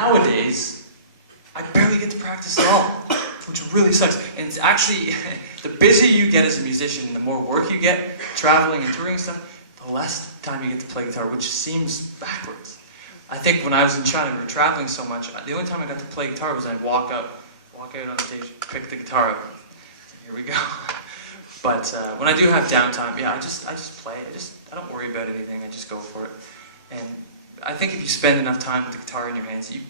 Nowadays, I barely get to practice at all, which really sucks. And it's actually, the busier you get as a musician, the more work you get, traveling and touring and stuff, the less time you get to play guitar, which seems backwards. I think when I was in China, we were traveling so much, the only time I got to play guitar was I'd walk out on stage, pick the guitar up. Here we go. But when I do have downtime, yeah, I just play. I don't worry about anything. I just go for it. And I think if you spend enough time with the guitar in your hands, you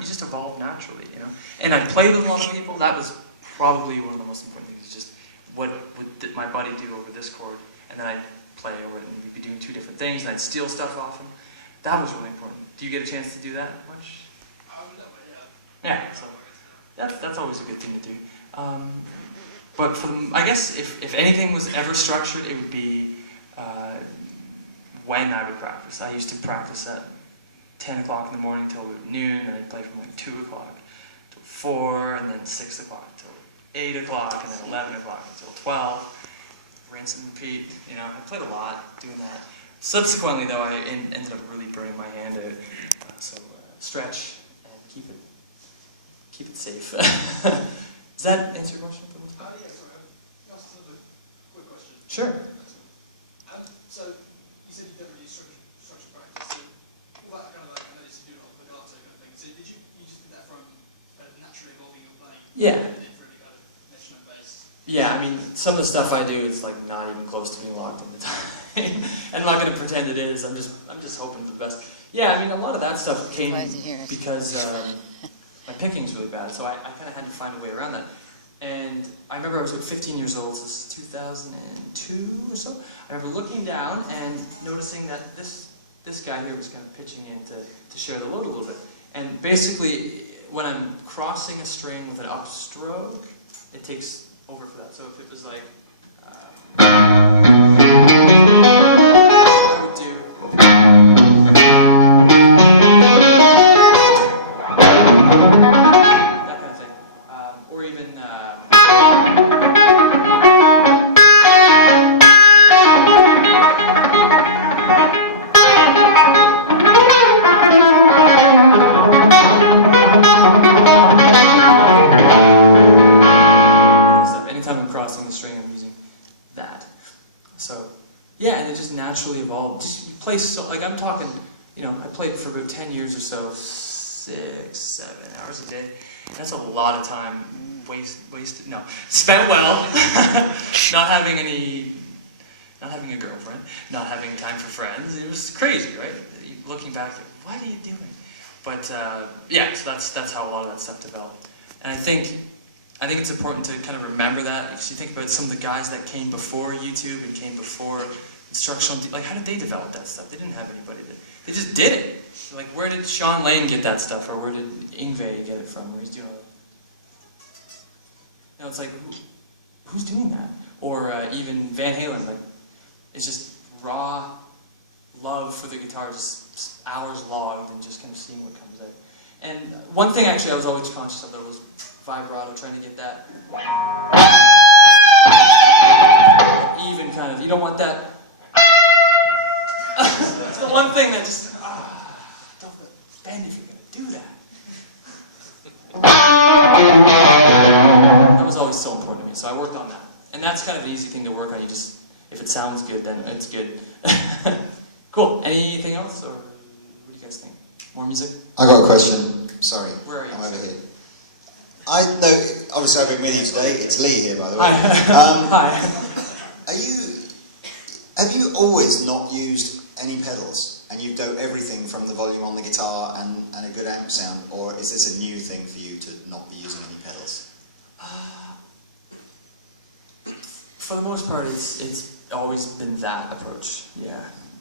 just evolve naturally, you know. And I played with a lot of people. That was probably one of the most important things. Is just what would my buddy do over this chord, and then I'd play over it, and we'd be doing two different things, and I'd steal stuff off him. That was really important. Do you get a chance to do that much? Yeah. So that's always a good thing to do. But I guess if anything was ever structured, it would be when I would practice. I used to practice at 10 o'clock in the morning till noon, and I'd play from like 2 o'clock till 4, and then 6 o'clock till 8 o'clock, and then 11 o'clock until 12. Rinse and repeat. You know, I played a lot doing that. Subsequently, though, I ended up really burning my hand out. So stretch and keep it safe. Does that answer your question? Yeah, sorry. Can I ask another quick question? Sure. So you said you never really structured practice. So all that kind of like, I noticed you do it on legato kind of thing. So did you just did that from naturally evolving your playing? Yeah. And then for any kind of measurement based? Yeah, I mean, some of the stuff I do is like not even close to being locked in the time. And I'm not going to pretend it is. I'm just hoping for the best. Yeah, I mean, a lot of that stuff came because my picking's really bad, so I kind of had to find a way around that. And I remember I was about 15 years old, so this is 2002 or so. I remember looking down and noticing that this guy here was kind of pitching in to share the load a little bit. And basically, when I'm crossing a string with an upstroke, it takes over for that. So if it was like... I would do... that kind of thing. Or even... anytime I'm crossing the string, I'm using that. So, yeah, and it just naturally evolved. Just you play so, like I'm talking, you know, I played for about 10 years or so, 6, 7 hours a day. That's a lot of time wasted. No, spent well. not having a girlfriend, not having time for friends. It was crazy, right? Looking back, what are you doing? But yeah, so that's how a lot of that stuff developed. And I think it's important to kind of remember that. If you think about some of the guys that came before YouTube and came before instructional, like how did they develop that stuff? They didn't have anybody. They just did it. Like where did Sean Lane get that stuff, or where did Yngwie get it from? Where he's doing it. You know, it's like who's doing that? Or even Van Halen. Like it's just raw love for the guitar, just hours logged and just kind of seeing what comes out. And one thing actually I was always conscious of though was vibrato, trying to get that even kind of, you don't want that. It's the one thing that just, don't bend if you're going to do that. That was always so important to me, so I worked on that. And that's kind of an easy thing to work on. You just, if it sounds good, then it's good. Cool. Anything else, or what do you guys think? More music? I got a question. Sorry. Where are you? I'm over here. I know, obviously I've been with you today. It's Lee here, by the way. Hi. Have you always not used any pedals? And you've done everything from the volume on the guitar and a good amp sound? Or is this a new thing for you to not be using any pedals? For the most part, it's always been that approach, yeah.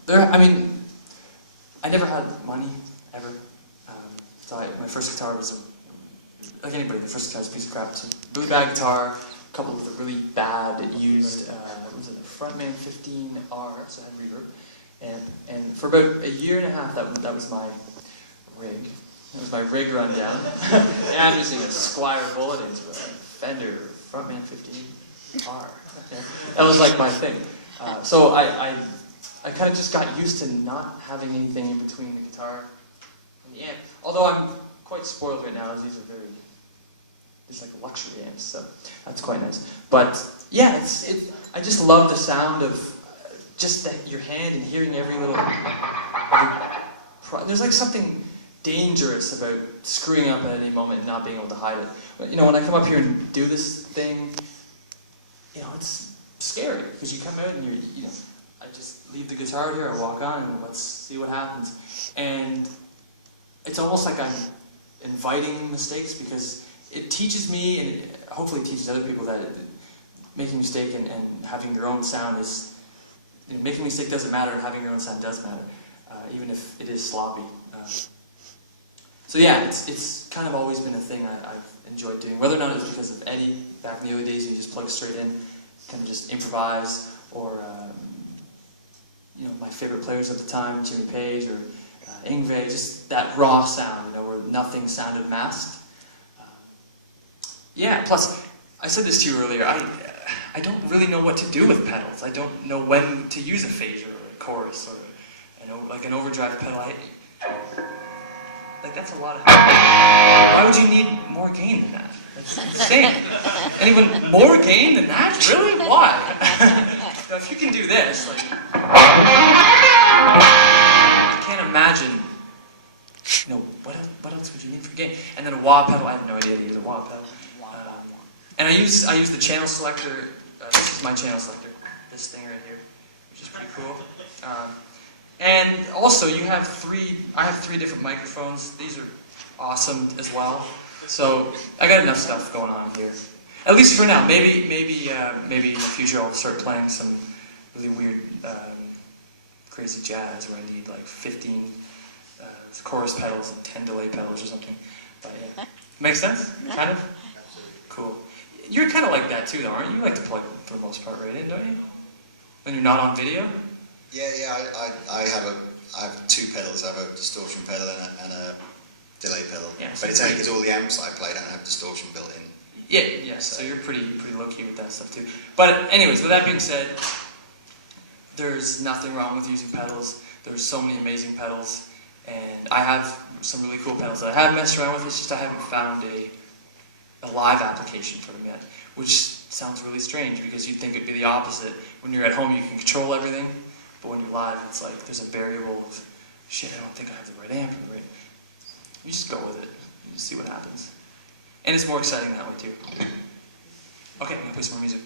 I mean, I never had money, ever. So my first guitar was like anybody, the first guitar was a piece of crap. It's a really bad guitar, a couple of the really bad used, what was it, a Frontman 15R, so it had reverb. And for about a year and a half, that was my rig. That was my rig rundown. And I'm using a Squier Bullet into a Fender Frontman 15R. Okay. That was like my thing. So I kind of just got used to not having anything in between the guitar and the amp. Although I'm quite spoiled right now, as these are it's like luxury amps, so that's quite nice. But yeah, I just love the sound of just that your hand and hearing every little. There's like something dangerous about screwing up at any moment and not being able to hide it. But, when I come up here and do this thing, it's scary because you come out and I just leave the guitar here, I walk on, and let's see what happens. And it's almost like I'm inviting mistakes because it teaches me, and it hopefully teaches other people, that making a mistake and having your own sound is, making a mistake doesn't matter, and having your own sound does matter, even if it is sloppy. So yeah, it's kind of always been a thing I've enjoyed doing, whether or not it was because of Eddie back in the early days, you just plug straight in, kind of just improvise, or my favorite players at the time, Jimmy Page or Yngwie, just that raw sound, where nothing sounded masked. Yeah, plus, I said this to you earlier, I don't really know what to do with pedals. I don't know when to use a phaser or a chorus or like an overdrive pedal. That's a lot of... Why would you need more gain than that? That's insane. Anyone more gain than that? Really? Why? Now, if you can do this, I can't imagine, what else would you need for gain? And then a wah pedal, I have no idea how to use a wah pedal. And I use the channel selector. This is my channel selector, this thing right here, which is pretty cool. And also, I have three different microphones. These are awesome as well. So I got enough stuff going on here, at least for now. Maybe in the future I'll start playing some really weird, crazy jazz where I need like 15 chorus pedals and 10 delay pedals or something. But yeah, makes sense, kind of. Cool. You're kind of like that too, though, aren't you? You like to plug for the most part, right? Don't you? When you're not on video. Yeah. I have two pedals. I have a distortion pedal and a delay pedal. Yeah, but it's only because all the amps I play don't have distortion built in. Yeah. So you're pretty low key with that stuff too. But anyways, with that being said, there's nothing wrong with using pedals. There's so many amazing pedals, and I have some really cool pedals that I have messed around with. It's just I haven't found a live application for them yet, which sounds really strange because you'd think it'd be the opposite. When you're at home, you can control everything, but when you're live, it's like there's a variable of shit. I don't think I have the right amp or the right. You just go with it. You just see what happens, and it's more exciting that way too. Okay, I'm gonna play some more music.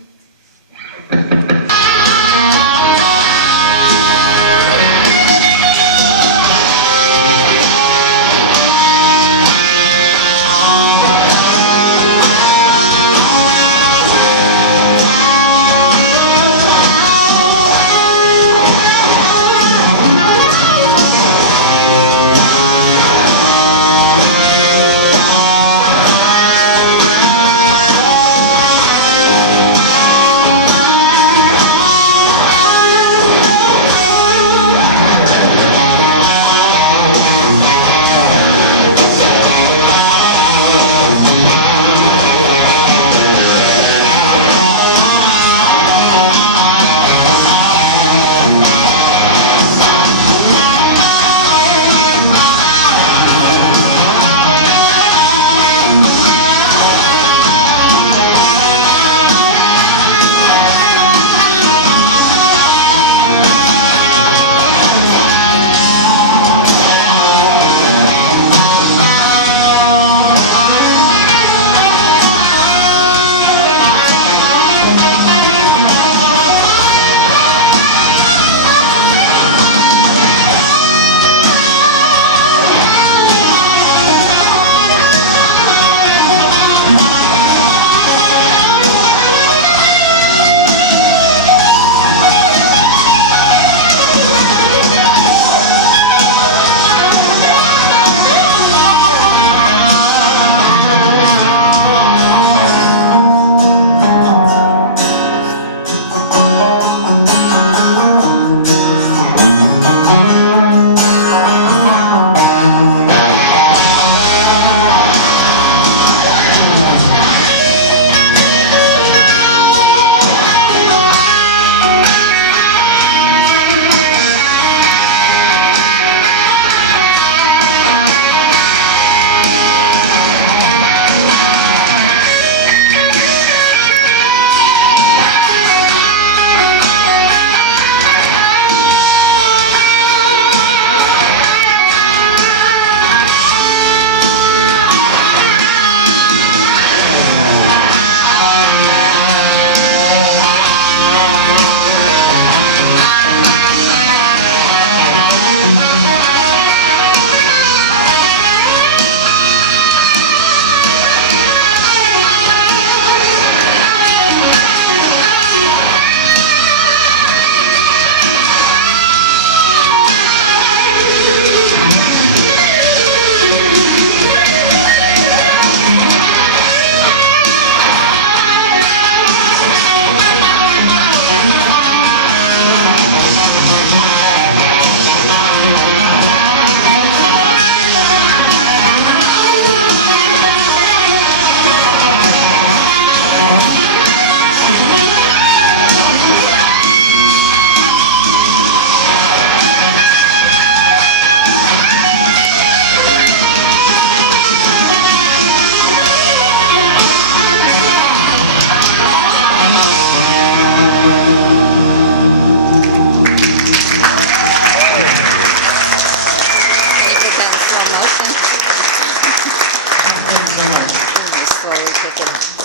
Thank you.